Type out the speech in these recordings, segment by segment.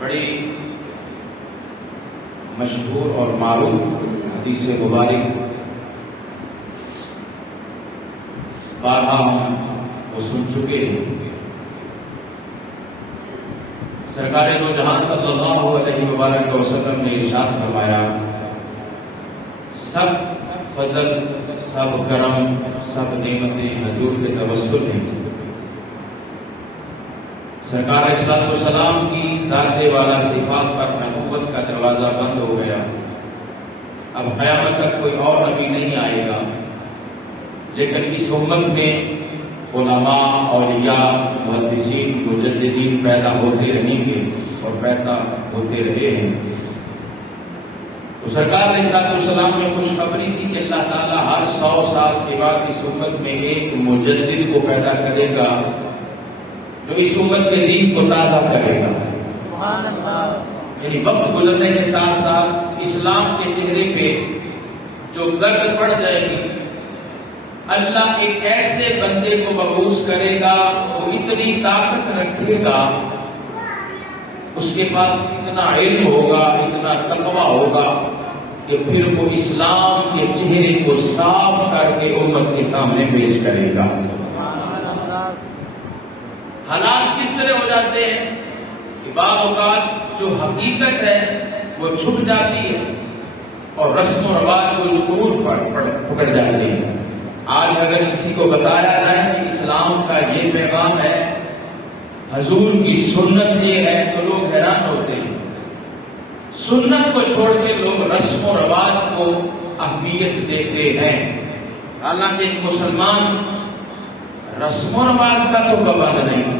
بڑی مشہور اور معروف حدیث مبارک بارہا ہم وہ سن چکے ہیں۔ سرکار دو جہاں صلی اللہ علیہ وآلہ وسلم نے ارشاد فرمایا، سب فضل، سب کرم، سب نعمتیں حضور کے توسل ہیں۔ سرکار صلی اللہ علیہ وسلم کی ذات والا صفات پر نبوت کا دروازہ بند ہو گیا۔ اب قیامت تک کوئی اور نبی نہیں آئے گا، لیکن اس امت میں علماء، اولیاء، محدثین، مجددین پیدا ہوتے رہیں گے اور پیدا ہوتے رہے ہیں۔ تو سرکار علیہ السلام نے خوشخبری دی کہ اللہ تعالیٰ ہر 100 سال کے بعد اس امت میں ایک مجدد کو پیدا کرے گا جو اس امت کے دین کو تازہ کرے گا۔ سبحان اللہ۔ یعنی وقت گزرنے کے ساتھ ساتھ اسلام کے چہرے پہ جو گرد پڑ جائے گی، اللہ ایک ایسے بندے کو مبعوث کرے گا، وہ اتنی طاقت رکھے گا، اس کے پاس اتنا علم ہوگا، اتنا تقویٰ ہوگا کہ پھر وہ اسلام کے چہرے کو صاف کر کے امت کے سامنے پیش کرے گا۔ حالات کس طرح ہو جاتے ہیں کہ بعض اوقات جو حقیقت ہے وہ چھپ جاتی ہے اور رسم و رواج کو عروج پر پکڑ جاتے ہیں۔ آج اگر کسی کو بتایا جائے کہ اسلام کا یہ پیغام ہے، حضور کی سنت یہ ہے، تو لوگ حیران ہوتے ہیں۔ سنت کو چھوڑ کے لوگ رسم و رواج کو اہمیت دیتے ہیں، حالانکہ ایک مسلمان رسم و رواج کا تو پابند نہیں،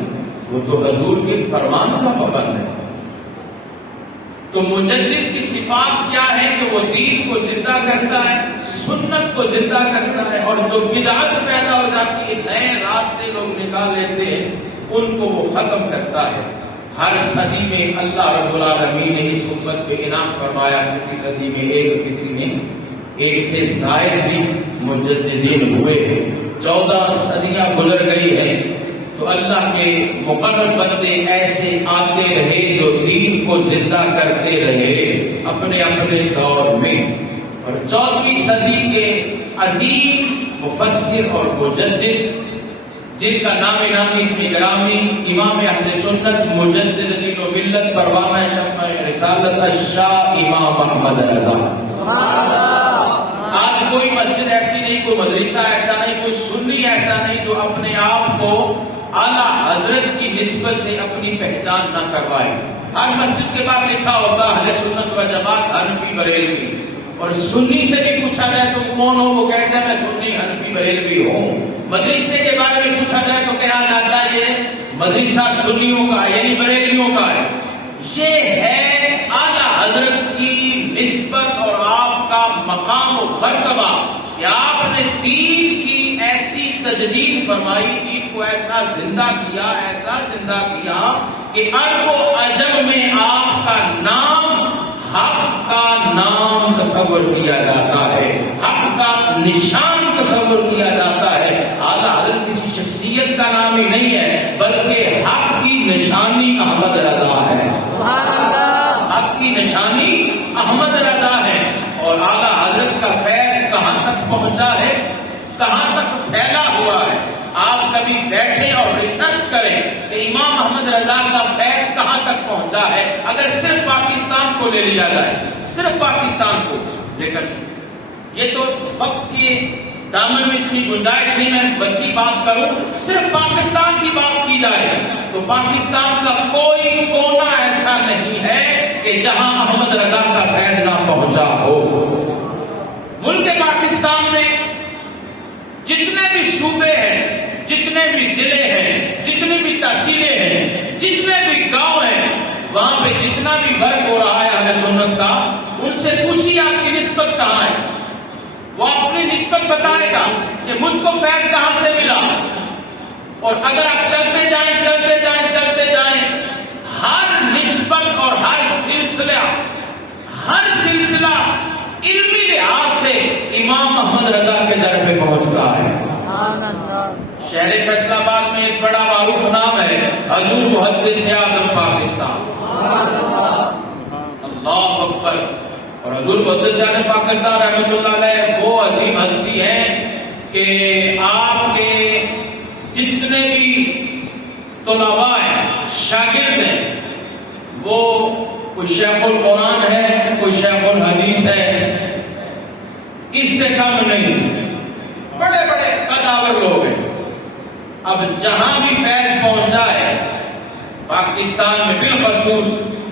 وہ تو حضور کے فرمان کا پابند ہے۔ تو مجدد کی صفات کیا ہے کہ وہ دین کو زندہ کرتا ہے، سنت کو زندہ کرتا ہے، اور جو بدعت پیدا ہو جاتی ہے، نئے راستے لوگ نکال لیتے ہیں، ان کو وہ ختم کرتا ہے۔ ہر صدی میں اللہ رب العالمین نے اس امت پہ انعام فرمایا، کسی صدی میں ایک، کسی میں ایک سے زائد بھی مجددین ہوئے ہیں۔ 14 صدیاں گزر گئی ہیں تو اللہ کے مقرر بندے ایسے آتے رہے جو دین کو زندہ کرتے رہے اپنے اپنے دور میں۔ اور 14ویں صدی کے عظیم مفسر اور مجدد جن کا نام نامی اسم گرامی امام اہل سنت مجدد دین و ملت پروانہ شمع رسالت الشاہ امام احمد رضا۔ آج کوئی مسجد ایسی نہیں، کوئی مدرسہ ایسا نہیں، کوئی سنی ایسا نہیں جو اپنے آپ کو اعلیٰ حضرت کی نسبت سے اپنی پہچان نہ کروائے۔ ہر مسجد کے بعد لکھا ہوتا اہل سنت و جماعت حنفی بریلوی، اور سنی سے بھی پوچھا جائے تو کون ہو، وہ کہتا ہے میں سنی حنفی بریلوی ہوں۔ مدرسے کے بارے میں پوچھا جائے تو کہا جاتا ہے یہ مدرسہ سنیوں کا ہے، یعنی بریلویوں کا ہے۔ یہ ہے اعلیٰ حضرت کی نسبت اور آپ کا مقام و مرتبہ کہ آپ نے دین کی ایسی تجدید فرمائی، دین کو ایسا زندہ کیا، ایسا زندہ کیا کہ عرب و عجم میں آپ کا نام، حق کا نام تصور کیا جاتا ہے، حق کا نشان تصور کیا جاتا ہے۔ اعلیٰ حضرت کسی شخصیت کا نام ہی نہیں ہے، بلکہ حق کی نشانی احمد رضا ہے۔ حق کی نشانی احمد رضا ہے۔ اور اعلیٰ حضرت کا فیض کہاں تک پہنچا ہے، کہاں تک پھیلا ہوا ہے، آپ کبھی بیٹھیں اور ریسرچ کریں کہ امام احمد رضا کا فیض کہاں تک پہنچا ہے، اگر صرف پاکستان کو لے لیا جائے، صرف پاکستان کو۔ لیکن یہ تو وقت کے دامن میں اتنی گنجائش نہیں میں وسیع بات کروں، صرف پاکستان کی بات کی جائے تو پاکستان کا کوئی کونا ایسا نہیں ہے کہ جہاں احمد رضا کا فیض نہ پہنچا ہو۔ ملک پاکستان میں جتنے بھی صوبے ہیں، جتنے بھی ضلع ہیں، جتنی بھی تحصیلیں ہیں، جتنے بھی گاؤں ہیں، وہاں پہ جتنا بھی ورک ہو رہا ہے اہل سنت کا، ان سے پوچھیے آپ کی نسبت کہاں ہے، وہ اپنی نسبت بتائے گا کہ مجھ کو فیض کہاں سے ملا۔ اور اگر آپ چلتے جائیں چلتے جائیں چلتے جائیں، ہر نسبت اور ہر سلسلہ علمی لحاظ سے امام احمد رضا کے در پہ پہنچتا ہے۔ شہر فیصل آباد میں ایک بڑا معروف نام ہے حضور محدث اعظم پاکستان۔ اللہ اکبر. اور حضور مقدس اعظم پاکستان رحمۃ اللہ علیہ وہ عظیم ہستی ہیں کہ آپ کے جتنے بھی طلباء ہیں، شاگرد ہیں، وہ کوئی شیخ القرآن ہے، کوئی شیخ الحدیث ہے، اس سے کم نہیں، بڑے بڑے قداور لوگ ہیں. اب جہاں بھی فیض پہنچا ہے پاکستان میں بالخصوص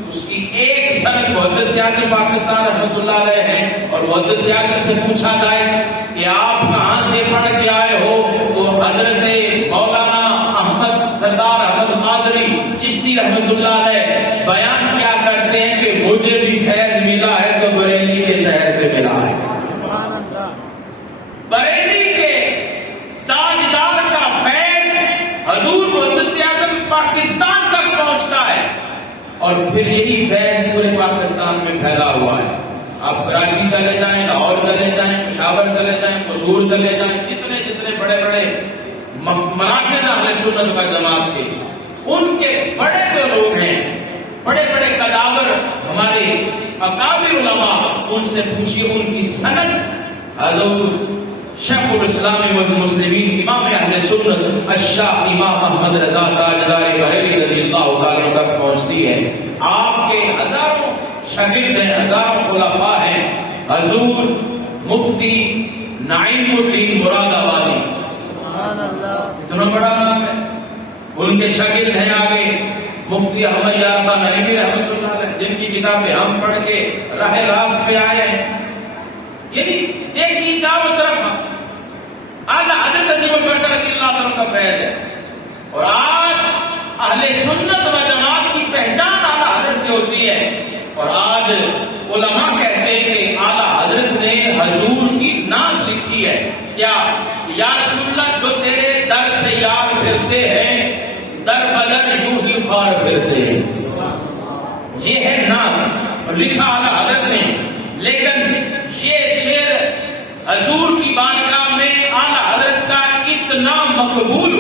اس کی ایک سند محدث اعظم پاکستان رحمۃ اللہ علیہ ہے، اور محدث اعظم سے پوچھا جائے کہ آپ کہاں سے پڑھ کے آئے ہو تو حضرت مولانا احمد سردار احمد قادری چشتی رحمۃ اللہ علیہ بیان کیا کرتے ہیں کہ مجھے بھی فیض ملا ہے تو بریلی کے شہر سے ملا ہے. بریلی کے تاجدار کا فیض حضور محدث اعظم پاکستان تک پہنچتا ہے، اور پھر یہی فیض پورے پاکستان میں پھیلا ہوا ہے. آپ کراچی چلے جائیں، لاہور چلے جائیں، پشاور چلے جائیں، قصور چلے جائیں، جتنے جتنے بڑے بڑے مراکز اہل سنت و جماعت کے، ان کے بڑے جو لوگ ہیں، بڑے بڑے قداور ہمارے اکابر علماء، ان سے پوچھیے ان کی سند حضور شیخ الاسلام والمسلمین امام اہل سنت الشاہ امام احمد رضا تاجدار بریلی رضی اللہ تعالیٰ تک پہنچتی ہے. آپ کے ہزاروں شاگرد ہیں، ہزاروں خلفاء ہیں. حضور مفتی نعیم الدین مراد آبادی، اتنا بڑا نام ہے، ان کے شاگرد ہیں آگے مفتی احمد یار خان نعیمی رحمۃ اللہ علیہ، جن کی کتابیں ہم پڑھ کے راہ راست پہ آئے ہیں. یعنی دیکھیے چاروں طرف اعلیٰ حضرت عظیم البرکت رضی اللہ عنہ کا فیض ہے. اور آج اہل سنت و جماعت کی پہچان اعلیٰ حضرت سے ہوتی ہے. اور آج علماء کہتے ہیں کہ اعلیٰ حضرت نے حضور کی نعت لکھی ہے. کیا؟ یا رسول اللہ، جو تیرے در سے یار پھرتے ہیں در بدر یوں ہی خوار پھرتے ہیں. یہ ہے نعت، اور لکھا اعلیٰ حضرت نے. لیکن یہ شعر حضور کی بارگاہ میں اعلیٰ حضرت کا اتنا مقبول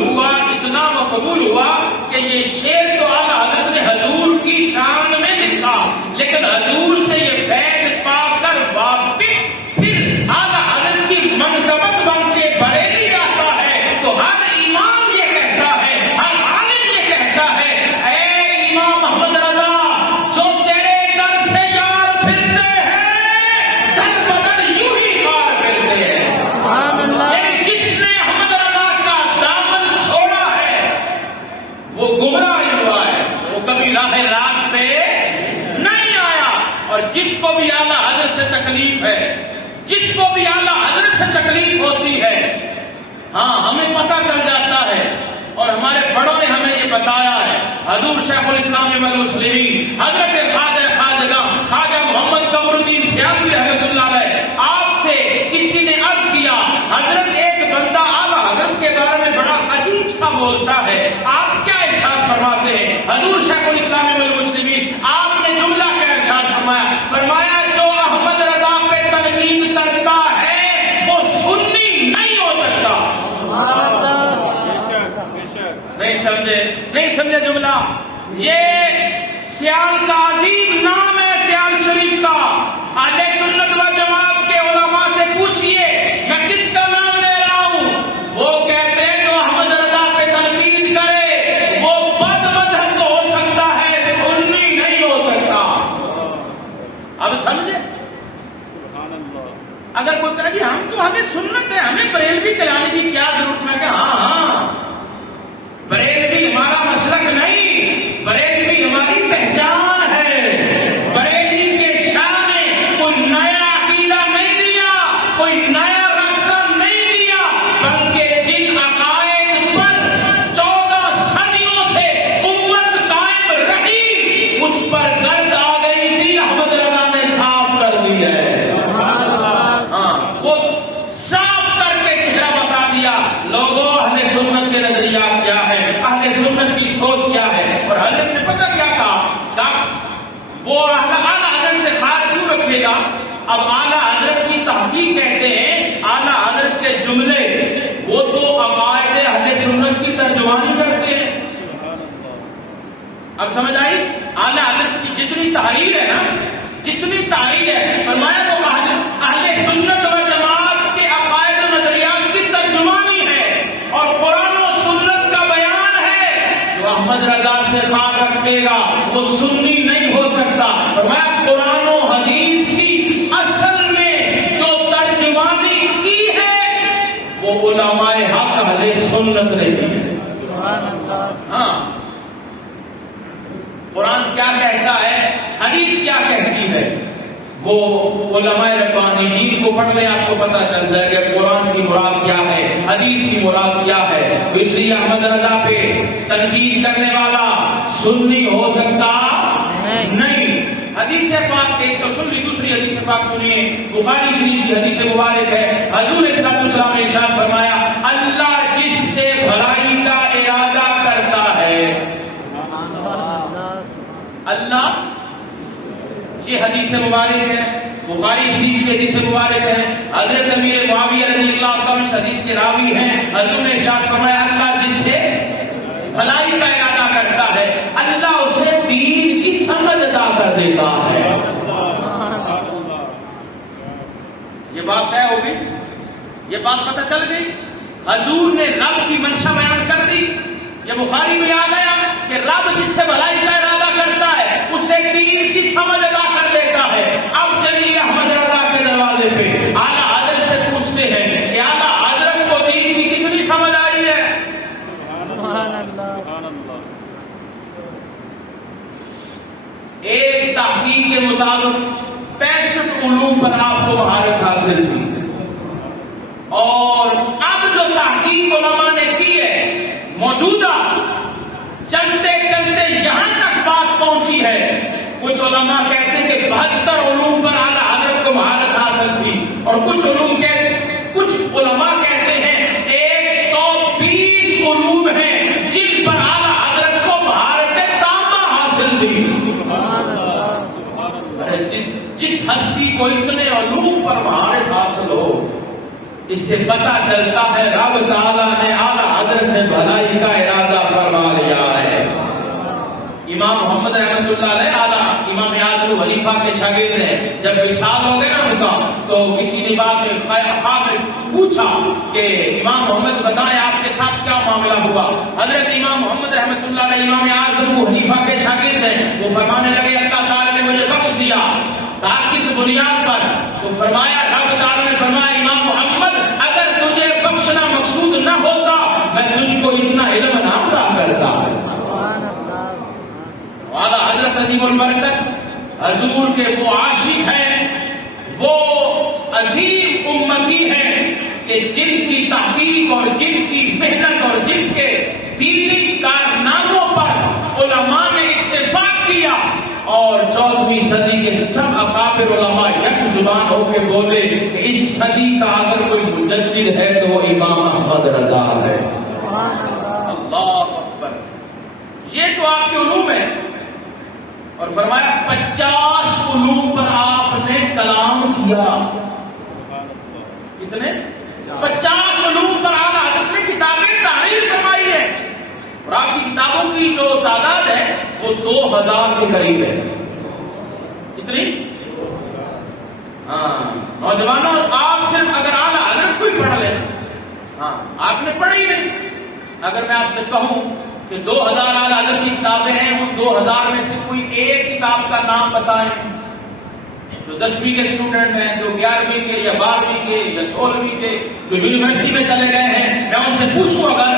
ہوا کہ یہ شعر تو اعلیٰ حضرت نے حضور کی شان میں لکھا، لیکن حضور سے یہ فیض پا کر واپس پھر اعلیٰ حضرت کی منقبت بن کے بریلی جاتا ہے تو ہر امام یہ کہتا ہے، ہر عالم یہ کہتا ہے، اے امام محمد رضا، جو تیرے در سے یار پھرتے ہیں در بدر یوں ہی خوار پھرتے ہیں. یعنی جس نے احمد رضا کا دامن چھوڑا ہے وہ گمراہ ہوا ہے، وہ کبھی راہ راست پہ نہیں آیا. اور جس کو بھی اعلیٰ حضرت سے تکلیف ہے، جس کو بھی اعلیٰ حضرت سے تکلیف ہوتی ہے، ہاں ہمیں پتہ چل جاتا ہے، اور ہمارے بڑوں نے ہمیں یہ بتایا ہے. حضور شیخ الاسلام والمسلمین حضرت خواجہ محمد قمر الدین سیالوی رحمۃ اللہ علیہ، آپ سے کسی نے عرض کیا، حضرت ایک بندہ اعلیٰ حضرت کے بارے میں بڑا عجیب سا بولتا ہے، آپ کیا ارشاد فرماتے ہیں؟ حضور شیخ الاسلام والمسلمین آپ نے جملہ کیا ارشاد فرمایا جو احمد رضا پہ تنقید کرتا ہے وہ سنی نہیں ہو سکتا. نہیں سمجھے جملہ. یہ سیال کا عظیم نام ہے، سیال شریف کا. اہل سنت و جماعت کے علماء سے پوچھئے، میں کس کا نام لے رہا ہوں، وہ کہتے ہیں جو احمد رضا پہ تنقید کرے وہ بد مذہب تو ہو سکتا ہے، سنی نہیں ہو سکتا. اب سمجھے؟ اگر کوئی کہے جی ہم تو اہل سنت ہیں، ہمیں بریلوی کہلانے کی کیا ضرورت؟ میں کہ ہاں بریلوی ہمارا مسلک نہیں، بریلوی ہماری پہچان ہے. بریلوی کے شاہ نے کوئی نیا عقیدہ نہیں دیا، کوئی نیا راستہ نہیں دیا، بلکہ جن عقائد پر 14 صدیوں سے امت قائم رہی اس پر گرد آ گئی تھی، احمد رضا نے صاف کر دی ہے. ہاں وہ صاف کر کے چہرہ بتا دیا لوگوں اہل سنت کے نظریات کیا ہے، اہل سنت کی سوچ کیا ہے. اور حضرت نے پتہ کیا کہا، وہ اعلیٰ حضرت سے خیال کیوں رکھے گا؟ اب اعلیٰ حضرت کی تحقیق کہتے ہیں، اعلیٰ حضرت کے جملے وہ تو عقائد اہل سنت کی ترجمانی کرتے ہیں. اب سمجھ آئی؟ اعلیٰ حضرت کی جتنی تحریر ہے نا، جتنی تحریر ہے، فرمایا وہ اہل سنت و جماعت کے عقائد و نظریات کی ترجمانی ہے اور قرآن و سنت کا بیان ہے۔ جو احمد رضا سے خواہ رکھے گا وہ سنی نہیں ہو سکتا۔ فرمایا قرآن و حدیث کی اصل میں جو ترجمانی کی ہے وہ علماء حق اہل سنت نے کی ہے۔ ہاں، قرآن کیا کہتا ہے، حدیث کیا کہتی ہے، وہ علماء ربانیین کو پڑھ لیں، آپ کو پتہ چل جائے کہ قرآن کی مراد کیا ہے، حدیث کی مراد کیا ہے۔ اس لیے احمد رضا پہ تنقید کرنے والا سنی ہو سکتا نہیں۔ حدیث پاک ایک تو سن لی، دوسری حدیث پاک سنیے، بخاری شریف کی حدیث مبارک ہے۔ حضور صلی اللہ علیہ وسلم نے ارشاد فرمایا، اللہ جس سے بھلائی کا ارادہ کرتا ہے، اللہ، یہ حدیث مبارک ہے، بخاری شریف کی حدیث مبارک ہے۔ حضرت امیر معاویہ رضی اللہ عنہ اس حدیث کے راوی ہیں۔ حضور نے ارشاد فرمایا، اللہ جس سے بھلائی کا ارادہ کرتا ہے اللہ اسے دین کی سمجھ عطا کر دیتا ہے۔ یہ بات طے ہو گئی، یہ بات پتہ چل گئی۔ حضور نے رب کی منشا بیان کر دی۔ یہ بخاری میں آ گیا کہ رب جس سے بھلائی کا ارادہ کرتا ہے اسے دین کی سمجھ عطا کر دیتا ہے۔ اب چلیے احمد رضا کے دروازے پہ اعلیٰ حضرت سے پوچھتے ہیں کہ اعلیٰ حضرت کو دین کی کتنی سمجھ آئی ہے؟ ایک تحقیق کے مطابق 65 علوم پر آپ کو مہارت حاصل تھی، اور اب جو تحقیق علماء نے کی ہے موجودہ چلتے چلتے یہاں تک بات پہنچی ہے، کچھ علماء کہتے ہیں کہ 72 علوم پر اعلیٰ حضرت کو مہارت حاصل تھی، اور کچھ علماء کہتے ہیں 120 علوم ہیں جن پر اعلیٰ حضرت کو مہارت تامہ حاصل تھی۔ جس ہستی کو اتنے علوم پر مہارت حاصل ہو، اس سے پتہ چلتا ہے رب تعالیٰ نے اعلیٰ حضرت سے بھلائی کا ارادہ فرما لیا ہے۔ امام محمد رحمۃ اللہ علیہ اعلیٰ امام اعظم حنیفہ کے شاگرد ہیں۔ جب وصال ہو گئے نا ان کا، تو کسی نے بعد میں خواب میں پوچھا کہ امام محمد بتائیں آپ کے ساتھ کیا معاملہ ہوا۔ حضرت امام محمد رحمۃ اللہ علیہ امام اعظم حنیفہ کے شاگرد ہیں، وہ فرمانے لگے اللہ تعالیٰ نے مجھے بخش دیا۔ کہا کس بنیاد پر؟ تو فرمایا رب تعالیٰ نے فرمایا امام محمد اگر تجھے بخشنا مقصود نہ ہوتا میں تجھ کو اتنا علم نہ عطا کرتا۔ اعلیٰ حضرت عظیم البرکت حضور کے وہ عاشق ہیں، وہ عظیم امتی ہیں کہ جن کی تحقیق اور جن کی محنت اور جن کے دینی کارناموں پر علماء نے اتفاق کیا، اور 14ویں صدی کے سب اکابر علماء یک زبان ہو کے بولے کہ اس صدی کا اگر کوئی مجدد ہے تو وہ امام احمد رضا ہے۔ اللہ اکبر۔ یہ تو آپ کے علوم ہے، اور فرمایا 50 علوم پر آپ نے کلام کیا۔ کتنے؟ 50 علوم پر اعلیٰ حضرت نے کتابیں تحریر فرمائی ہے، اور آپ کی کتابوں کی جو تعداد ہے وہ 2000 کے قریب ہے۔ کتنی؟ ہاں نوجوانوں، آپ صرف اگر اعلیٰ حضرت کو ہی پڑھ لیں، ہاں آپ نے پڑھی نہیں، اگر میں آپ سے کہوں کہ 2000 اعلیٰ حضرت کی کتابیں ہیں، ان 2000 میں سے کوئی ایک کتاب کا نام بتائیں، جو 10ویں کے اسٹوڈنٹ ہیں، جو 11ویں کے یا 12ویں کے یا 16ویں کے جو یونیورسٹی میں چلے گئے ہیں، میں ان سے پوچھوں اگر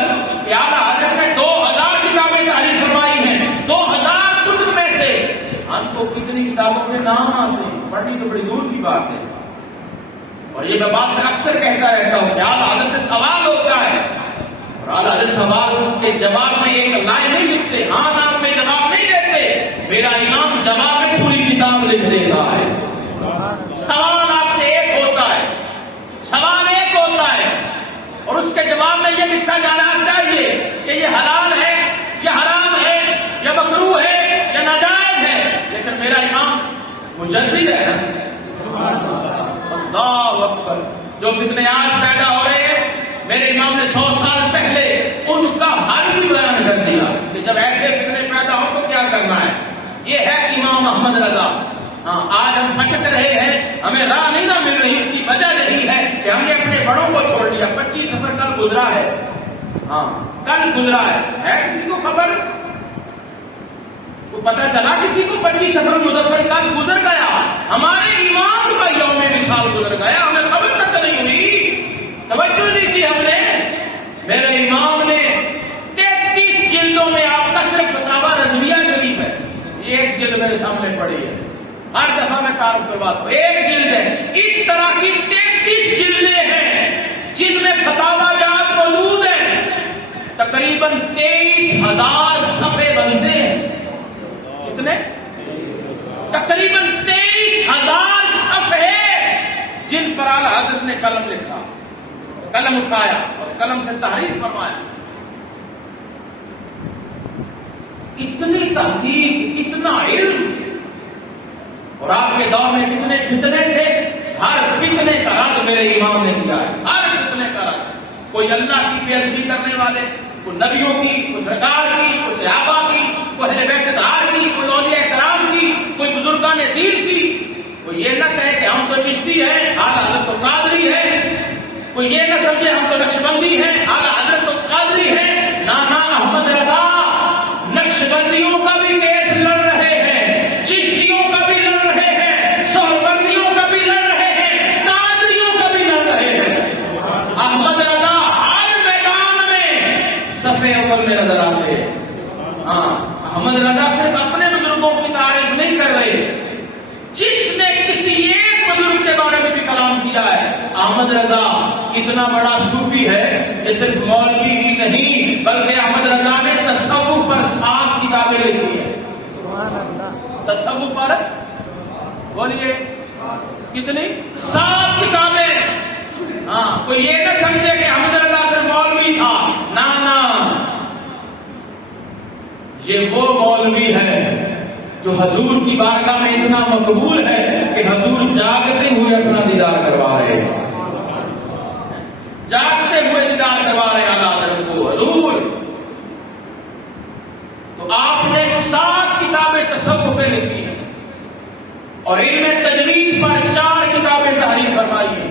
کہ اعلیٰ حضرت نے 2000 کتابیں تحریر فرمائی ہیں، 2000 کتب میں سے ہم کو کتنی کتابوں کے نام آتے ہیں؟ پڑھنی تو بڑی دور کی بات ہے۔ اور یہ میں بات میں اکثر کہتا رہتا ہوں کہ اعلیٰ حضرت سے سوال ہوتا ہے، اور اعلیٰ حضرت سوال کے جواب میں ایک لائن نہیں لکھتے، ہاں نام میں جواب نہیں دیتے، میرا امام جواب میں پوری کتاب لکھ دیتا ہے۔ سوال آپ سے ایک ہوتا ہے، سوال ایک ہوتا ہے، اور اس کے جواب میں یہ لکھا جانا چاہیے کہ یہ حلال ہے یا حرام ہے یا مکروہ ہے یا ناجائز ہے، لیکن میرا امام مجدد ہے نا۔ اللہ اکبر۔ جو فتنے آج پیدا ہو رہے ہیں، میرے امام نے 100 سال پہلے ان کا حل بھی بیان کر دیا کہ جب ایسے فتنے پیدا ہو تو کیا کریں۔ احمد رضا. ہاں آج ہم بھٹک رہے ہیں, ہمیں راہ نہیں نہ مل رہی, اس کی وجہ یہی ہے کہ ہم نے اپنے بڑوں کو چھوڑ دیا. 25 سفر کل گزرا ہے, ہاں کل گزرا ہے کسی کو خبر؟ تو پتہ چلا کسی کو 25 سفر مظفر کل گزر گیا؟ ہمارے ایمان کا یوم وصال گزر گیا, ہمیں خبر تک نہیں ہوئی, توجہ نہیں کی ہم نے. میرے امام نے 33 جلدوں میں آپ کا صرف فتاوی رضویہ شریف ہے, ایک جلد میرے سامنے پڑی ہے, ہر دفعہ میں تعارف پہ بات ہوں, ایک جلد ہے. اس طرح کی 33 جلدیں ہیں جن میں فتاوی جات موجود ہیں, تقریباً 23,000 صفحے بنتے ہیں. کتنے؟ تقریباً 23,000 صفحے جن پر اعلیٰ حضرت نے قلم لکھا, قلم اٹھایا اور قلم سے تحریر فرمایا. اتنی تحقیق, اتنا علم, اور آپ کے دور میں کتنے فتنے تھے, ہر فتنے کا رد میرے امام نے کیا ہے, ہر فتنے کا رد. کوئی اللہ کی بے ادبی کرنے والے, کوئی نبیوں کی, کوئی سرکار کی, کوئی صحابہ کی, کوئی اہل بیت اطہار کی, کوئی اولیاء کرام کی, کوئی بزرگان دین کی. کوئی یہ نہ کہے کہ ہم تو چشتی ہیں, اعلیٰ حضرت تو قادری ہے. کوئی یہ نہ سمجھے ہم تو نقشبندی ہیں, اعلیٰ حضرت تو قادری ہے. نانا احمد رضا نقشبندیوں کا بھی کیس لڑ رہے ہیں, چشتیوں کا بھی لڑ رہے ہیں, سہربندیوں کا بھی لڑ رہے ہیں, قادریوں کا بھی لڑ رہے ہیں. احمد رضا ہر میدان میں صفحے اول میں نظر آتے ہیں. ہاں احمد رضا صرف اپنے بزرگوں کی تعریف نہیں کر رہے, جس نے کسی ایک بزرگ کے بارے میں بھی کلام کیا ہے. احمد رضا اتنا بڑا صوفی ہے, یہ صرف مولوی ہی نہیں بلکہ احمد رضا نے تصوف پر 7 کتابیں لکھی ہیں. تصوف پر بولیے کتنی؟ 7 کتابیں. ہاں کوئی یہ نہ سمجھے کہ احمد رضا صرف مولوی تھا, نا نا, یہ وہ مولوی ہے جو حضور کی بارگاہ میں اتنا مقبول ہے کہ حضور جاگتے ہوئے اپنا دیدار کروا رہے ہیں, جاگتے ہوئے دیدار کروا رہے ہیں اعلیٰ حضرت کو حضور. تو آپ نے 7 کتابیں تصوف پہ لکھی ہیں, اور علم تجوید پر 4 کتابیں تحریر فرمائی ہیں,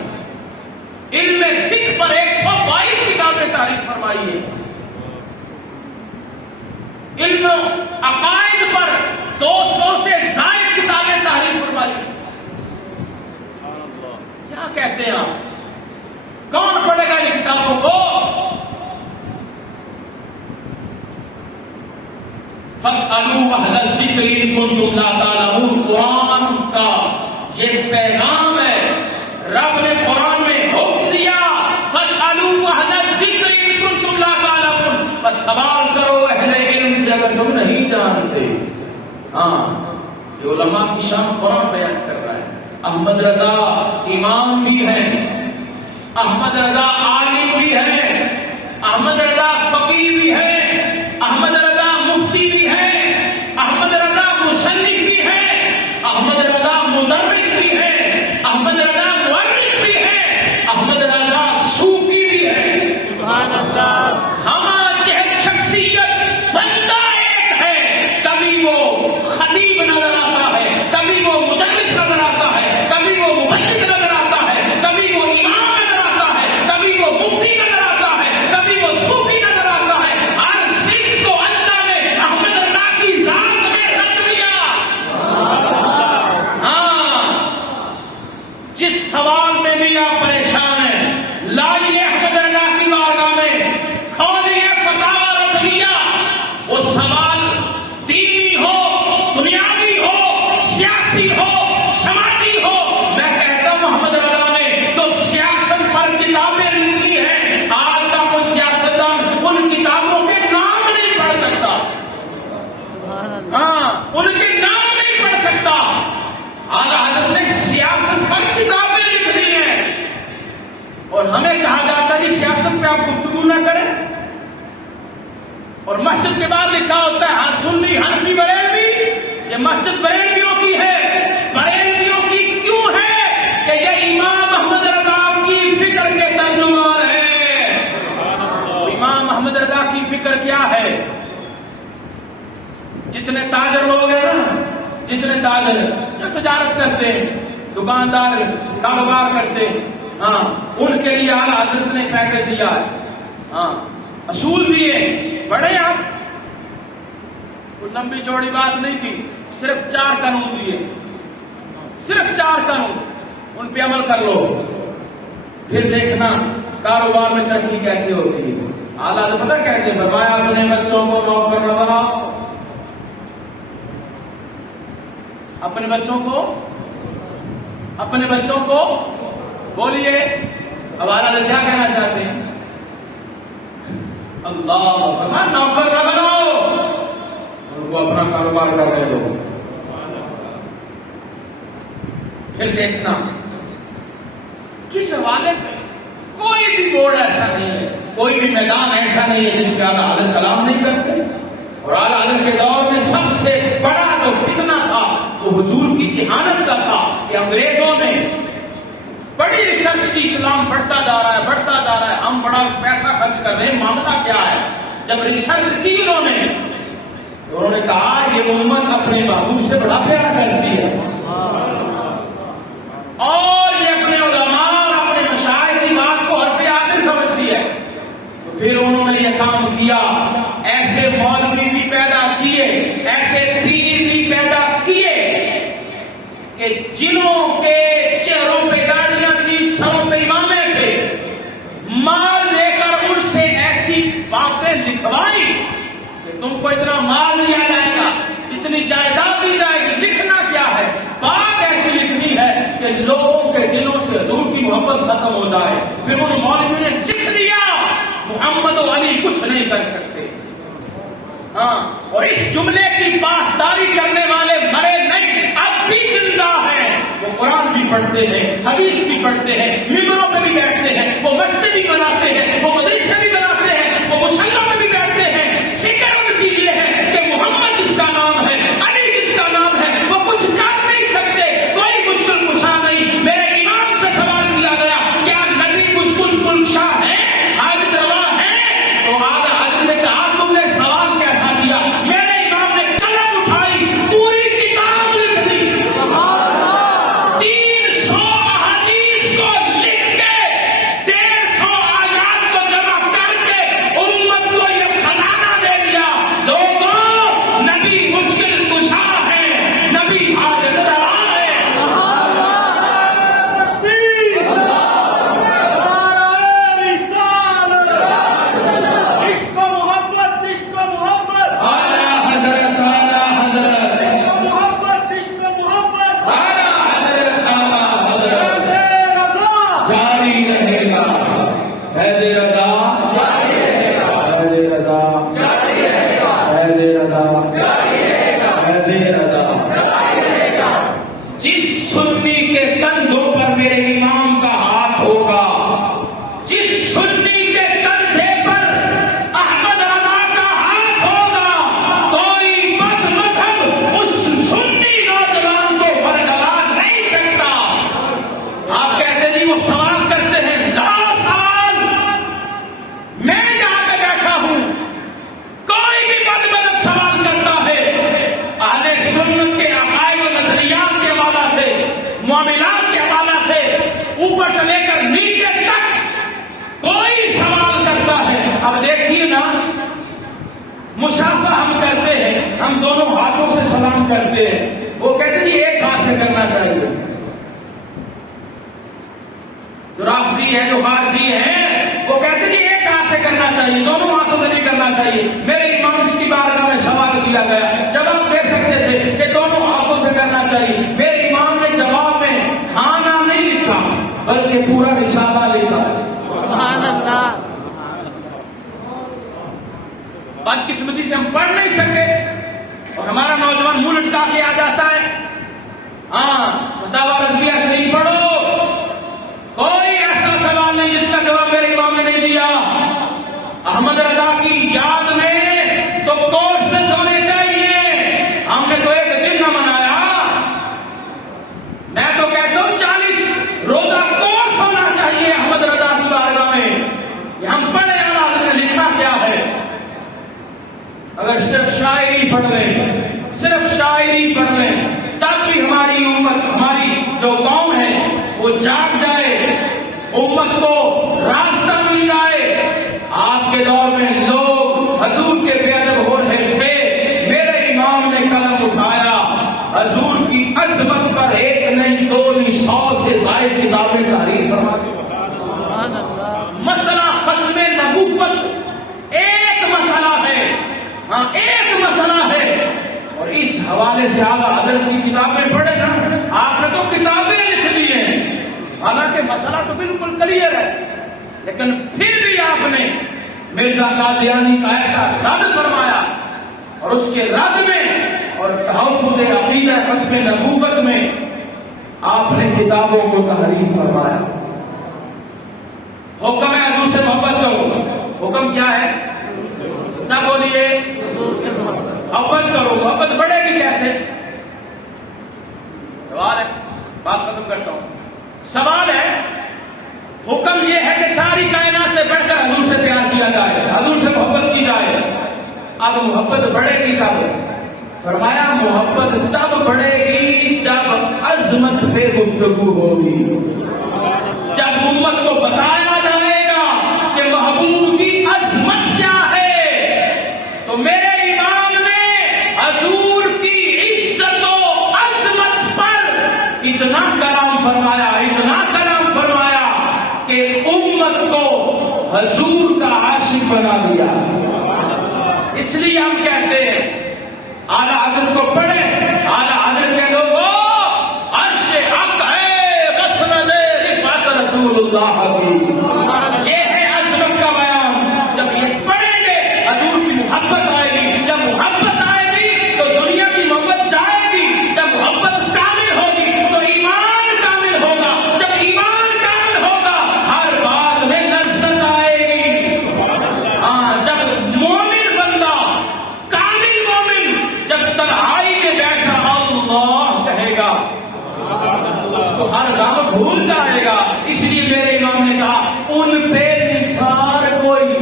علم فقہ پر 122 کتابیں تحریر فرمائی ہیں, علم عقائد پر 200 سے زائد کتابیں تحریر فرمائی. کیا کہتے ہیں آپ؟ کون پڑھے گا ان کتابوں کو؟ فَاسْأَلُوا أَهْلَ الذِّكْرِ إِن كُنتُمْ لَا تَعْلَمُونَ. قرآن کا یہ پیغام ہے. رب نے قرآن میں حکم دیا فَاسْأَلُوا أَهْلَ الذِّكْرِ إِن كُنتُمْ لَا تَعْلَمُونَ, بس سوال کرو اہل علم سے اگر تم نہیں جانتے. ہاں یہ علماء کی شان قرآن بیان کر رہا ہے. احمد رضا امام بھی ہیں, احمد رضا عالم بھی ہے, احمد رضا فقیہ بھی ہے, احمد رضا مفتی بھی ہے, احمد رضا مصنف بھی ہے, احمد رضا مدرس بھی ہے, احمد رضا مؤرخ بھی ہے, احمد رضا صوفی بھی ہے. سبحان اللہ. ہم جہد شخصیت بندہ ایک ہے, کبھی وہ خطیب نظر آتا ہے, کبھی وہ مدرس نظر آتا ہے, کبھی وہ مبلغ نظر آتا ہے, کبھی وہ امام نظر آتا ہے, کبھی وہ مفتی نظر آتا ہے, کبھی وہ صوفی نظر آتا ہے. ہر صفت کو اللہ نے احمد رضا کی ذات میں رکھ دیا. ہاں جس سوال میں بھی آپ پریشان ہیں, لائیے احمد رضا کی بارگاہ میں, کھولیے فتاوی رضویہ. وہ سوال دینی ہو, دنیاوی ہو, سیاسی ہو, سماجی ہو, میں کہتا ہوں احمد رضا نے جو سیاست پر کتابیں لکھی ہیں, آج کا وہ سیاستدان ان کتابوں کے نام نہیں پڑھ سکتا. ہاں ان کے نام نہیں پڑھ سکتا. اعلیٰ حضرت نے سیاست پر کتابیں لکھ دی ہیں, اور ہمیں کہا جاتا ہے کہ سیاست پہ آپ گفتگو نہ کریں, اور مسجد کے بعد لکھا ہوتا ہے ہر سنی حنفی بریلوی. یہ مسجد بریلویوں کی ہے. بریلویوں کی کیوں ہے کہ یہ امام احمد رضا کی فکر کے ترجمان ہے. امام احمد رضا کی فکر کیا ہے؟ جتنے تاجر لوگ ہیں نا, جتنے تاجر جو تجارت کرتے ہیں، دکاندار کاروبار کرتے ہیں، ہاں ان کے لیے اعلیٰ حضرت نے پیکج دیا ہے، ہاں اصول دیے، پڑھیں آپ، کوئی لمبی چوڑی بات نہیں کی، صرف 4 قانون دیے، صرف 4 قانون، ان پہ عمل کر لو، پھر دیکھنا کاروبار میں ترقی کیسے ہوتی ہے۔ اعلیٰ حضرت پتہ کہتے ہیں، فرمایا اپنے بچوں کو نوکر نہ بناؤ، اپنے بچوں کو بولیے، اب اعلیٰ حضرت کیا کہنا چاہتے ہیں؟ اللہ فرمایا نوکر نہ بناؤ، ان کو اپنا کاروبار کرنے دو۔ پھر دیکھنا کس حوالے پہ کوئی بھی موڑ ایسا نہیں ہے، کوئی بھی میدان ایسا نہیں ہے جس پہ اعلیٰ حضرت کلام نہیں کرتے۔ اور اعلیٰ حضرت کے دور میں سب سے بڑا جو فتنہ تھا وہ حضور کی اہانت کا تھا کہ انگریزوں نے بڑی ریسرچ کی، اسلام بڑھتا جا رہا ہے، ہم بڑا پیسہ خرچ کر رہے ہیں، معاملہ کیا ہے؟ جب ریسرچ کی انہوں نے تو انہوں نے کہا یہ امت اپنے محبوب سے بڑا پیار کرتی ہے، اور یہ اپنے علماء اور اپنے مشائخ کی بات کو حرف عاقل سمجھتی ہے۔ تو پھر انہوں نے یہ کام کیا، ایسے مولوی بھی پیدا کیے، ایسے پیر بھی پیدا کیے کہ جنہوں کے چہروں پہ داڑیاں تھی، سروں پہ امامے تھے، مال لے کر ان سے ایسی باتیں لکھوائی کہ تم کو اتنا مال دیا جائے گا، اتنی جائیداد دی جائے گی۔ لکھنا کیا ہے؟ بات ایسی لکھنی ہے کہ لوگوں کے دلوں سے حضور کی محبت ختم ہو جائے۔ پھر ان مولوی نے لکھ دیا محمد و علی کچھ نہیں کر سکتے، ہاں، اور اس جملے کی پاسداری کرنے والے مرے نہیں، اب بھی زندہ ہیں۔ وہ قرآن بھی پڑھتے ہیں، حدیث بھی پڑھتے ہیں، ممبروں پہ بھی بیٹھتے ہیں، وہ مسجد بھی بناتے ہیں، وہ مدرسے بھی بناتے ہیں، وہ مصلیٰ میں بھی بیٹھتے ہیں۔ فکر ان کی یہ ہے کہ محمد جس کا نام ہے، علی جس کا نام ہے، وہ کچھ کر نہیں سکتے، کوئی مشکل کشا نہیں۔ میرے امام سے سوال کیا گیا کیا نبی مشکل کشا ہے، حاجت روا ہے؟ تو اعلیٰ حضرت نے کہا تم نے سوال کیسا کیا؟ میرے امام نے قلم اٹھائی، پوری کتاب لکھ دی، 300 احادیث کو لکھ کے، 150 آیات کو جمع کر کے امت کو یہ خزانہ دے دیا، لوگوں نبی مشکل کشا ہے، نبی حاجت روا ہے۔ اعلیٰ حضرت، اعلیٰ حضرت، اعلیٰ حضرت، اعلیٰ حضرت، جاری رہے گا، فیض رضا جاری رہے گا، فیض رضا جاری رہے گا، فیض رضا جاری رہے گا، فیض رضا جاری رہے گا۔ جس سنی کے کندھوں پر میرے امام کا ہاتھ ہوگا، جس سنی کے کندھے پر احمد رضا کا ہاتھ ہوگا، کوئی بد مذہب اس سنی نوجوان کو برگلا نہیں سکتا۔ آپ کہتے نہیں وہ سوال کرتے ہیں، لاؤ سوال، میں یہاں پہ بیٹھا ہوں، کوئی بھی بد مذہب سوال کرتا ہے، اہل سنت کے عقائد و نظریات کے حوالہ سے، معاملات کے حوالہ سے، اوپر سے لے کر نیچے تک کوئی سوال کرتا ہے۔ اب دیکھیے نا، مصافحہ ہم کرتے ہیں، ہم دونوں ہاتھوں سے سلام کرتے ہیں، وہ کہتے ہیں ایک ہاتھ سے کرنا چاہیے۔ جو رافضی ہے، جو خارجی ہیں، وہ کہتے ہیں ایک ہاتھ سے کرنا چاہیے، دونوں ہاتھوں سے نہیں کرنا چاہیے۔ میرے امام کی بارگاہ میں سوال کیا گیا، جواب دے سکتے تھے کہ دونوں ہاتھوں سے کرنا چاہیے، میرے امام نے جواب میں ہاں نہ نہیں لکھا بلکہ پورا رسالہ لکھا۔ سبحان اللہ۔ بدقسمتی سے ہم پڑھ نہیں سکے اور ہمارا نوجوان منہ لٹکا کے آ جاتا ہے، ہاں فتاوی رضویہ شریف پڑھو، کوئی ایسا سوال نہیں جس کا جواب میرے امام نے نہیں دیا۔ احمد رضا کی یاد میں تو کورسز ہونے چاہیے، ہم نے تو ایک دن نہ منایا، میں تو کہتا ہوں 40 روزہ کورس ہونا چاہیے احمد رضا کی بارگاہ میں۔ یہ ہم پڑھے اعلیٰ حضرت نے لکھا کیا ہے؟ اگر صرف شاعری پڑھ لیں، صرف شاعری پڑھ لیں، امت ہماری جو قوم ہے وہ جاگ جائے، امت کو راستہ مل جائے۔ آپ کے دور میں لوگ حضور کے بے ادب ہو رہے تھے، میرے امام نے قلم اٹھایا، حضور کی عظمت پر ایک نہیں دو نہیں 100 سے زائد کتابیں تحریر فرما دی۔ مسئلہ ختم نبوت ایک مسئلہ ہے، ہاں ایک مسئلہ ہے، اور اس حوالے سے اعلیٰ حضرت کی کتابیں پڑھیں نا، آپ نے تو کتابیں لکھ لی ہیں، حالانکہ مسئلہ تو بالکل کلیئر ہے، لیکن پھر بھی آپ نے مرزا قادیانی کا ایسا رد فرمایا، اور اس کے رد میں اور تحفظ عقیدہ ختم نبوت میں آپ نے کتابوں کو تحریر فرمایا۔ حکم ہے حضور سے محبت کرو، حکم کیا ہے؟ سب بولیے محبت کرو۔ محبت بڑھے گی کیسے؟ سوال ہے، بات ختم کرتا ہوں۔ سوال ہے، حکم یہ ہے کہ ساری کائنات سے بڑھ کر حضور سے پیار کیا جائے، حضور سے محبت کی جائے۔ اب محبت بڑھے گی کب؟ فرمایا محبت تب بڑھے گی جب عظمت پہ گفتگو ہوگی، جب امت کو بتایا جائے گا کہ محبوب کی عظمت کیا ہے۔ تو میرے امام نے حضور کی عزت و عظمت پر اتنا کلام فرمایا، اتنا کلام فرمایا کہ امت کو حضور کا عاشق بنا دیا۔ اس لیے ہم کہتے ہیں اعلیٰ حضرت کو پڑھیں، اعلیٰ حضرت کے لوگوں عرش حق ہے مسند رفعت رسول اللہ کی، یہ ہے عظمت کا بیان۔ جب یہ پڑھیں گے حضور کی محبت آئے گی، جب محبت آئے گی تو دنیا کی محبت جائے گی، جب محبت کامل ہوگی تو ایمان کامل ہوگا، جب ایمان کامل ہوگا ہر بات میں لذت آئے گی۔ ہاں، جب مومن بندہ کامل مومن جب تنہائی میں بیٹھا اللہ کہے گا اس کو ہر غم بھول جائے گا۔ اس لیے میرے امام نے کہا ان پہ نثار کوئی۔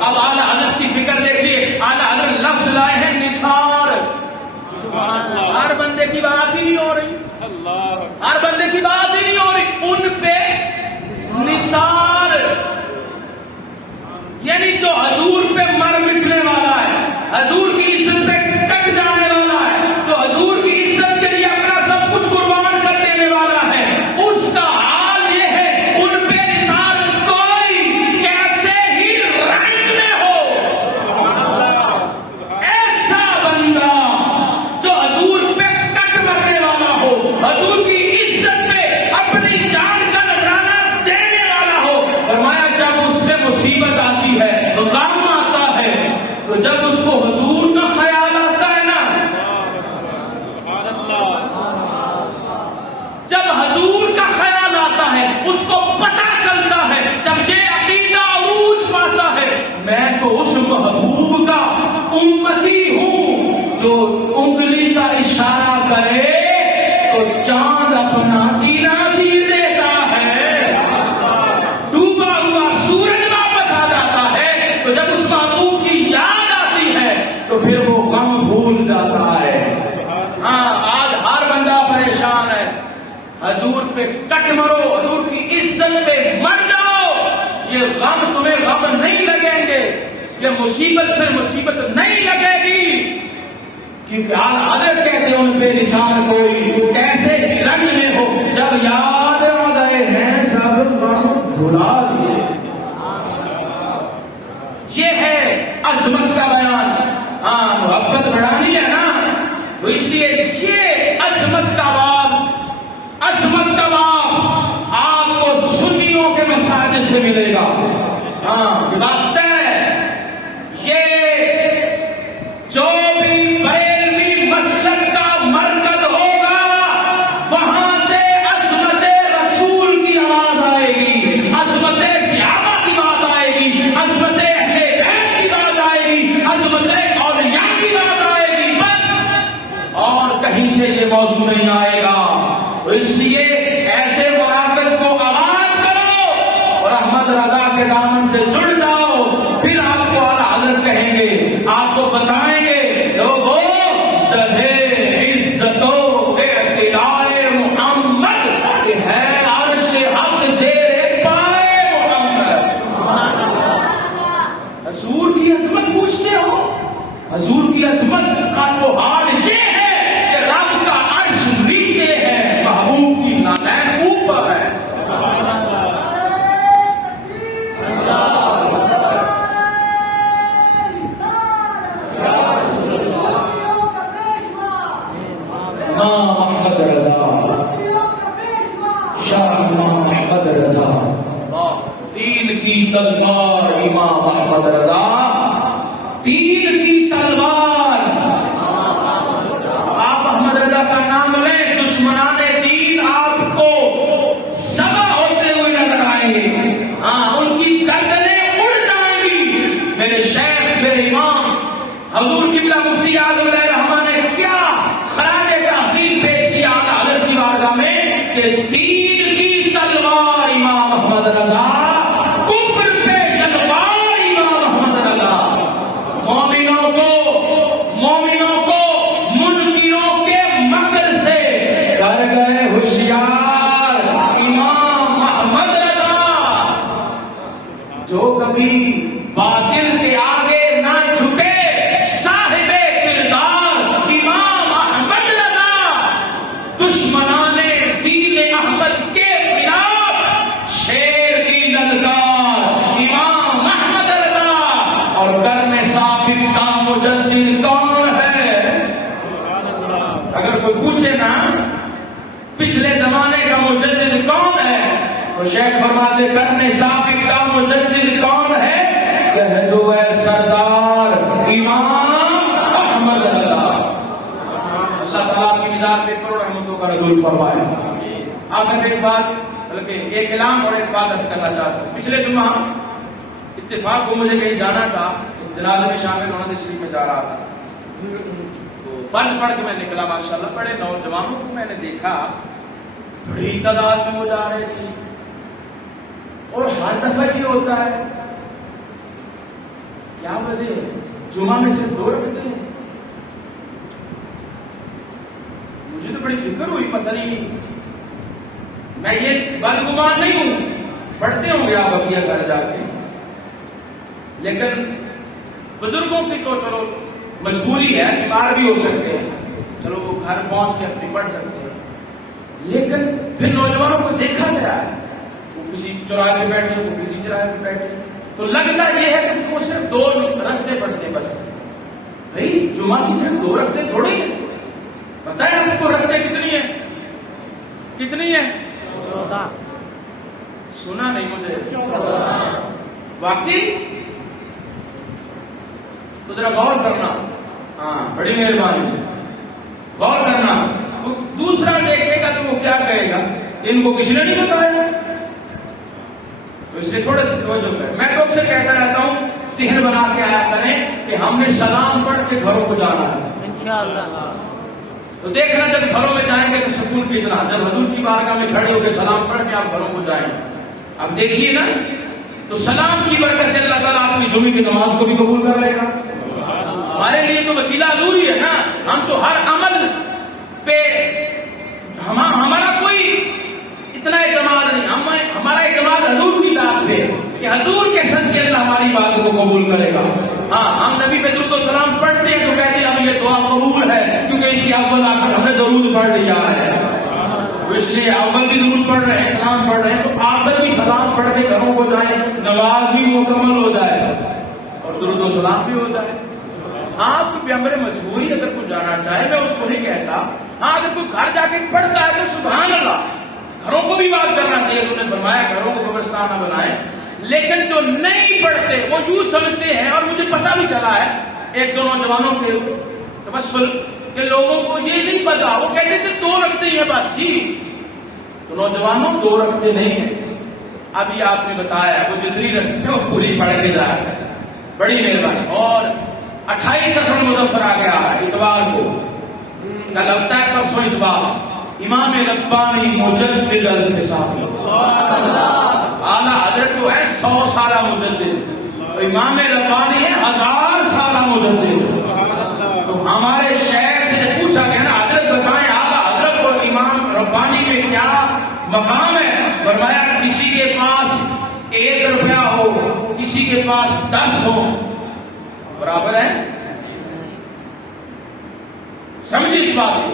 اب اعلیٰ حضرت کی فکر دیکھیے، اعلیٰ حضرت لفظ لائے ہیں نثار۔ ہر بندے کی بات ہی نہیں ہو رہی، ہر بندے کی بات ہی نہیں ہو رہی، ان پہ نثار، یعنی جو حضور پہ مر مٹنے والا ہے، حضور کی عزت پہ کٹ جانے والا ہے، جو حضور کی عزت کے لیے اپنا سب کچھ قربان کر دینے والا ہے، اس کا حال یہ ہے ان پہ نثار کوئی کیسے ہی رنگ میں ہو۔ ایسا بندہ جو حضور پہ کٹ مرنے والا ہو، حضور کی عزت پہ اپنی جان کا نذرانہ دینے والا ہو، فرمایا جب اس پہ مصیبت آتی ہے، غم آتا ہے، تو جب اس کو حضور کا خیال آتا ہے نا، جب حضور کا خیال آتا ہے اس کو پتہ چلتا ہے، جب یہ عقیدہ عروج پاتا ہے میں تو اس محبوب کا امتی ہوں، جو انگلی کا اشارہ کرے تو چاند اپنا سینہ چیر لیتا ہے، ڈوبا ہوا سورج واپس آ جاتا ہے۔ تو جب اس محبوب کی یاد آتی ہے تو پھر وہ غم بھول جاتا ہے۔ ہاں، آج ہر بندہ پریشان ہے، حضور پہ کٹ مرو، حضور کی عزت پہ مر جاؤ، یہ غم تمہیں غم نہیں لگیں گے، یہ مصیبت پھر مصیبت نہیں لگے گی، کیونکہ حضرت کہتے ہیں ان پہ نشان کوئی کیسے ہی رنگ میں ہو، جب یاد آ گئے ہیں سب غم بھلا دیے۔ یہ ہے عظمت کا بیان۔ ہاں، محبت بڑھانی ہے نا، تو اس لیے یہ عظمت کا باب، عظمت کا باب آپ کو سنیوں کے مساجد سے ملے گا۔ ہاں، بات ہے یہ جو بھی بریلوی مسلک کا مرکز ہوگا وہاں سے عظمت رسول کی آواز آئے گی، عظمت صحابہ کی بات آئے گی، عظمت اہل بیت کی بات آئے گی، عظمت اولیاء کی بات آئے گی، بس اور کہیں سے یہ موضوع نہیں آئے گا۔ تو اس لیے ایسے مراکز کو آباد کرو اور احمد رضا کے دامن سے جڑ جاؤ، پھر آپ کو اعلیٰ حضرت کہیں گے، آپ کو بتائیں گے لوگوں سبھی عزتوں عظمت کا تو حال یہ ہے کہ رب کا عرش نیچے ہے، محبوب کی نالین اوپر ہے۔ امام احمد رضا، شاہ امام احمد رضا، دین کی تلوار امام احمد رضا، دین کی تلوار۔ آپ احمد رضا کا نام لیں، دشمنان دین آپ کو ذبح ہوتے ہوئے نظر آئیں گے، ہاں ان کی گردنیں اڑ جائیں گی۔ میرے شیخ، میرے امام حضور قبلہ مفتی اعظم علیہ الرحمہ نے کیا خراج تحسین پیش کیا اعلیٰ حضرت کی بارگاہ میں کہ دین کی تلوار امام احمد رضا، کفر پہ تلوار امام احمد رضا، مومنوں کو منکروں کے مکر سے کر گئے ہوشیار امام احمد رضا۔ جو کبھی باطل کے آگے نہ جھکے، صاحب کردار امام احمد رضا، دشمنان دین احمد کے خلاف شیر کی للکار امام احمد رضا۔ اور قرن ثابت کا مجدد کون ہے؟ اگر کوئی پوچھے نا پچھلے زمانے کا مجدد کون ہے تو شیخ فرماتے قرن ثابت کا مجدد کون ہے؟ کہہ دو اے سردار امام احمد رضا۔ اللہ تعالیٰ کی مزاج پہ کروڑ رحمتوں کا نزول فرمائے۔ آخر ایک بات، بلکہ ایک اعلان اور ایک بات عرض کرنا چاہتا ہوں۔ پچھلے جمعہ اتفاق کو مجھے کہیں جانا تھا، جنازے میں شامل ہونا تھا، اس لیے میں جا رہا تھا۔ تو فرض پڑھ کے میں نکلا، ماشاءاللہ بڑے نوجوانوں کو میں نے دیکھا، بڑی تعداد میں وہ جا رہے تھے، اور ہر دفعہ یہ ہوتا ہے، کیا وجہ ہے؟ جمعہ میں صرف 2 رکھتے ہیں۔ مجھے تو بڑی فکر ہوئی، پتہ نہیں، میں یہ بدگمان نہیں ہوں، پڑھتے ہوں گے آپ ابھی گھر جا کے، لیکن بزرگوں کی تو چلو مجبوری ہے، بیمار بھی ہو سکتے ہیں، چلو وہ گھر پہنچ کے اپنی پڑھ سکتے ہیں، لیکن پھر نوجوانوں کو دیکھا گیا ہے، وہ کسی چوراہے پہ بیٹھے، وہ کسی چوراہے پہ بیٹھے، تو لگتا یہ ہے کہ وہ صرف 2 رکھتے پڑھتے بس۔ بھائی جمعہ کی صرف 2 رکھتے تھوڑے ہیں، پتہ ہے آپ کو رکھتے کتنی ہیں؟ کتنی ہیں؟ 14۔ سنا نہیں مجھے؟ واقعی؟ تو ذرا غور کرنا، ہاں بڑی مہربانی، غور کرنا۔ دوسرا دیکھے گا تو وہ کیا کہے گا؟ ان کو کسی نے نہیں بتایا، تو اس لیے تھوڑے سے توجہ کریں۔ میں لوگ سے کہتا رہتا ہوں ذہن بنا کے آیا کریں کہ ہم نے سلام پڑھ کے گھروں کو جانا ہے انشاءاللہ۔ تو دیکھنا جب گھروں میں جائیں گے تو سکون کتنا، جب حضور کی بارگاہ میں کھڑے ہو کے سلام پڑھ کے آپ گھروں کو جائیں، اب دیکھیے نا، تو سلام کی برکت سے اللہ تعالیٰ آپ کی جمعے کی نماز کو بھی قبول کر لے گا۔ ہمارے لیے تو وسیلہ ضروری ہے نا، ہم تو ہر عمل پہ ہمارا کوئی اتنا اعتماد نہیں، ہمارا اعتماد حضور کی ذات پہ کہ حضور کے صدقے اللہ ہماری بات کو قبول کرے گا۔ ہاں ہم نبی پہ درود و سلام پڑھتے ہیں تو کہتے ہیں اب یہ دعا قبول ہے، کیونکہ اس کی اول آخر ہم نے درود پڑھ لیا ہے، اس لیے اول بھی درود پڑھ رہے ہیں، سلام پڑھ رہے ہیں، تو آخر بھی سلام پڑھ کے گھروں کو جائیں، نماز بھی مکمل ہو جائے اور درود و سلام بھی ہو جائے۔ آپ کی پیغمبر مجبوری اگر کوئی جانا چاہے، میں اس کو نہیں کہتا، ہاں اگر کوئی گھر جا کے پڑھتا ہے تو سبحان اللہ، گھروں کو بھی بات کرنا چاہیے، انہوں نے فرمایا گھروں کو قبرستان نہ بنائیں، لیکن جو نہیں پڑھتے وہ یوں سمجھتے ہیں، اور مجھے پتہ بھی چلا ہے ایک دو نوجوانوں کے تبسل کہ لوگوں کو یہ نہیں پتا، وہ کہتے سے 2 رکھتے ہیں بس، ٹھیک، تو نوجوانوں 2 رکھتے نہیں ہیں، ابھی آپ نے بتایا وہ جتنی رکھتے ہیں وہ پوری پڑھ کے جا رہے ہیں، بڑی مہربانی۔ اور 28 سفر مظفر آ گیا ہے اتوار کو، کل ہفتہ ہے، پرسوں اتوار، امام ربانی مجدد الفساد، اعلیٰ حضرت تو ہے 100 سالہ مجدد، امام ربانی ہے 1000 سالہ مجدد۔ تو ہمارے شیخ سے پوچھا گیا نا حضرت بتائیں اعلیٰ حضرت اور امام ربانی میں کیا مقام ہے؟ فرمایا کسی کے پاس 1 روپیہ ہو، کسی کے پاس 10 ہو، برابر ہے؟ سمجھے اس بات کو؟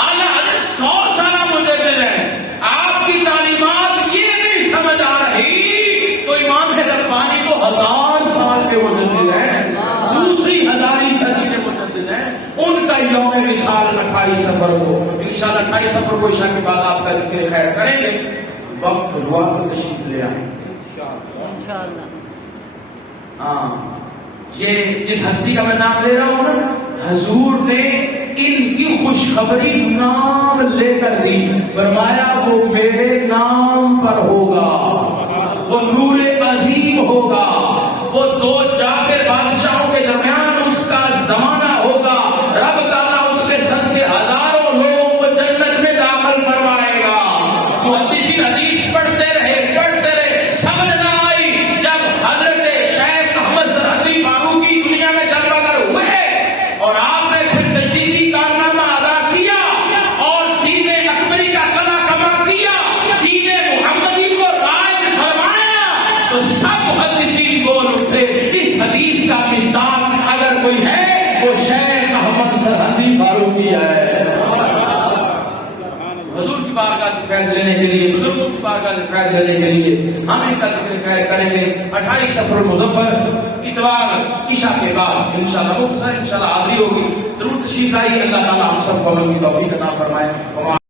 اعلیٰ حضرت 100 سالہ مجدد ہیں، آپ کی تعلیمات یہ نہیں سمجھ آ رہی تو امام ربانی کو 1000 سال کے مجدد ہیں، دوسری 1000 صدی کے مجدد ہیں، ان کا یوم وصال 28 صفر کو انشاءاللہ 28 صفر کو عشاء کے بعد آپ کا ذکر خیر کریں گے۔ وقت ہوا تو تشریف لے آئیں۔ انشاءاللہ۔ ہاں، یہ جس ہستی کا میں نام لے رہا ہوں نا، حضور نے ان کی خوشخبری نام لے کر دی، فرمایا وہ میرے نام پر ہوگا، وہ نور عظیم ہوگا، وہ 2 جابر بادشاہوں کے درمیان اس کا زمانہ ہوگا، رب تعالیٰ اس کے صدقے ہزاروں لوگوں کو جنت میں داخل فرمائے گا۔ محدثین حدیث پڑھتے رہے سمجھ نہ آئی، جب حضرت شیخ احمد سرحدی فاروقی دنیا میں جلوہ گر ہوئے اور آپ نے پھر تجدیدی کارنامہ ادا کیا اور دین اکبری کا کلا کما کیا، دین محمدی کو رائج فرمایا، تو سب محدثین بول اٹھے اس حدیث کا مصداق اگر کوئی ہے وہ شیخ احمد سرحدی فاروقی ہے۔ حضور کی بارگاہ سے فیض لینے کے لیے، بزرگوں کی بارگاہ سے فیض لینے کے لیے ہم ان کا ذکر خیر کریں گے 28 صفر المظفر اتوار عشاء کے بعد انشاءاللہ مختصر انشاءاللہ حاضری ہوگی، ضرور تشریف لائیے۔ اللہ تعالیٰ ہم سب کو عمل کی توفیق عطا فرمائے۔